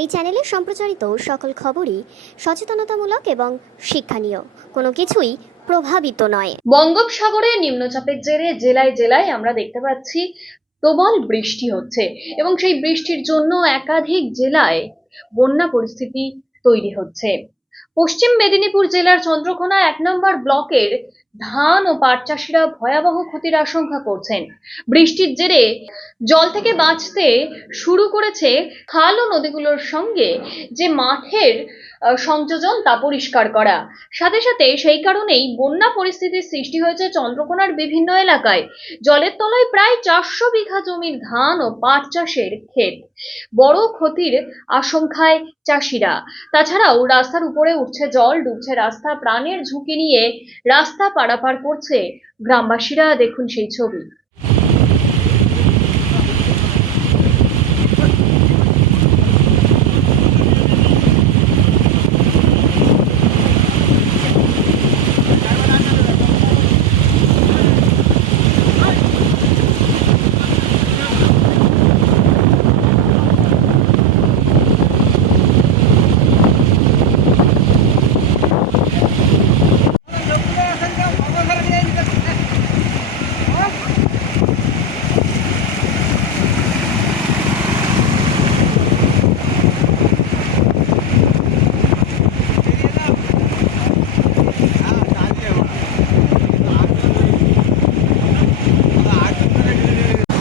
এই চ্যানেলে সম্প্রচারিত সকল খবরই সচেতনতামূলক এবং শিক্ষণীয়, কোনো কিছুই প্রভাবিত নয়। বঙ্গোপসাগরে নিম্নচাপের জেরে জেলায় জেলায় আমরা দেখতে পাচ্ছি প্রবল বৃষ্টি হচ্ছে এবং সেই বৃষ্টির জন্য একাধিক জেলায় বন্যা পরিস্থিতি তৈরি হচ্ছে। পশ্চিম মেদিনীপুর জেলার চন্দ্রকোনা 1 নম্বর ব্লকের ধান ও পাট চাষিরা ভয়াবহ ক্ষতির আশঙ্কা করছেন। বৃষ্টির জেরে জল থেকে বাঁচতে শুরু করেছে খাল ও নদীগুলোর সঙ্গে যে মাঠের সংযোজন তা পরিষ্কার করা। সাথে সাথে সেই কারণেই বন্যা পরিস্থিতির সৃষ্টি হয়েছে চন্দ্রকোনার বিভিন্ন এলাকায়। জলের তলায় প্রায় 400 বিঘা জমির ধান ও পাট চাষের ক্ষেত। বড় ক্ষতির আশঙ্কায় চাষিরা। তাছাড়াও রাস্তার উপরে উঠছে জল, ডুবছে রাস্তা। প্রাণের ঝুঁকি নিয়ে রাস্তা পারাপার করছে গ্রামবাসীরা। দেখুন সেই ছবি।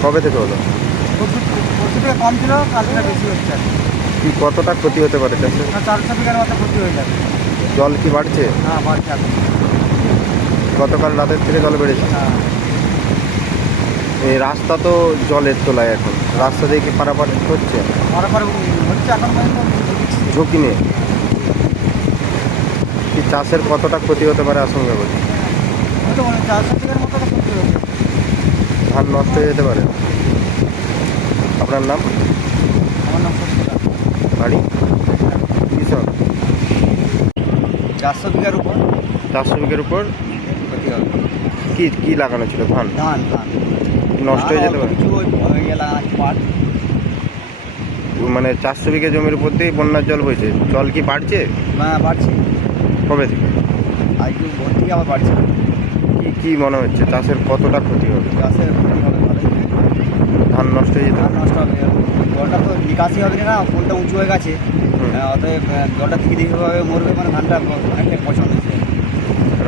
কবে থেকে হলো? পরশুটা কম ছিল, কালটা বেশি হচ্ছে। কি কতটা ক্ষতি হতে পারে চাষে? 400 বিঘার মতো ক্ষতি হয়ে যাবে। জল কি বাড়ছে? হ্যাঁ, বাড়ছে এখন। গতকাল রাতের থেকে জল বেড়েছে। হ্যাঁ, এই রাস্তা তো জলের তলায়, এখন রাস্তা দিয়ে কি পারাপার হচ্ছে? পারাপার হচ্ছে এখন পর্যন্ত। ঝুঁকি নিয়ে কি চাষের কতটা ক্ষতি হতে পারে আশঙ্কা করছে? হয়তো 400 বিঘার মতো ক্ষতি হচ্ছে। ধান নষ্ট হয়ে যেতে পারে। আপনার নাম? আমার নাম সত্যতা। বাড়ি? কৃষক। 400 বিঘার উপর 400 বিঘের উপর ক্ষতি হবে। কি কি লাগানো ছিল? ধান ধান ধান নষ্ট হয়ে যেতে পারে। কিছু পাট। মানে 400 বিঘা জমির উপর দিয়ে বন্যার জল বইছে। জল কি বাড়ছে? হ্যাঁ, বাড়ছে। কবে থেকে? আজকে ভোর থেকে আবার বাড়ছে। কি কি মনে হচ্ছে চাষের কতটা ক্ষতি হবে? গাছের ক্ষতি হবে ভালো। ধান নষ্ট হয়ে যেতে ধান পারে। নষ্ট হবে। জলটা তো নিকাশি হবে না, পোলটা উঁচু হয়ে গেছে। অতএব জলটা দিকে দিকেভাবে মরবে, মানে ধানটা অনেকটাই পছন্দ হচ্ছে।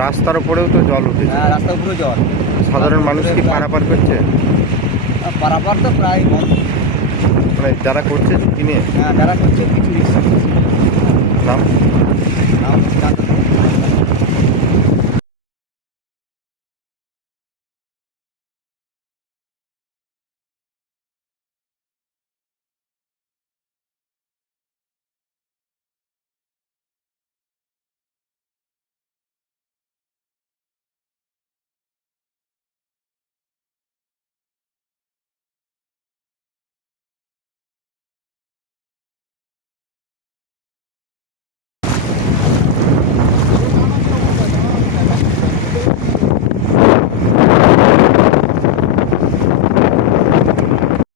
রাস্তার উপরেও তো জল উঠেছে। হ্যাঁ, রাস্তার উপরেও জল। সাধারণ মানুষ কি পারাপার করছে? পারাপার তো প্রায় বন্ধ। মানে যারা করছে ঝুঁকি নিয়ে। হ্যাঁ, যারা করছে কিছু রিক্স। নাম? নাম জানতে